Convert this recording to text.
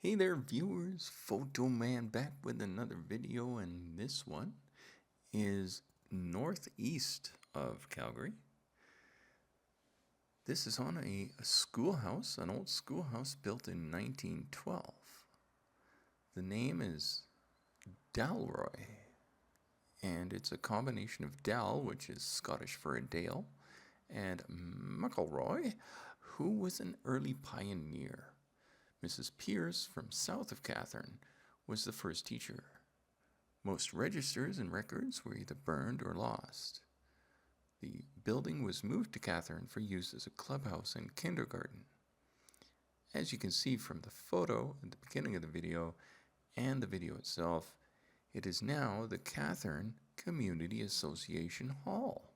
Hey there viewers, Fotoman back with another video, and this one is northeast of Calgary. This is on a schoolhouse, an old schoolhouse built in 1912. The name is Dalroy, and it's a combination of Dal, which is Scottish for a dale, and McElroy, who was an early pioneer. Mrs. Pierce from south of Kathyrn was the first teacher. Most registers and records were either burned or lost. The building was moved to Kathyrn for use as a clubhouse and kindergarten. As you can see from the photo at the beginning of the video and the video itself, it is now the Kathyrn Community Association Hall.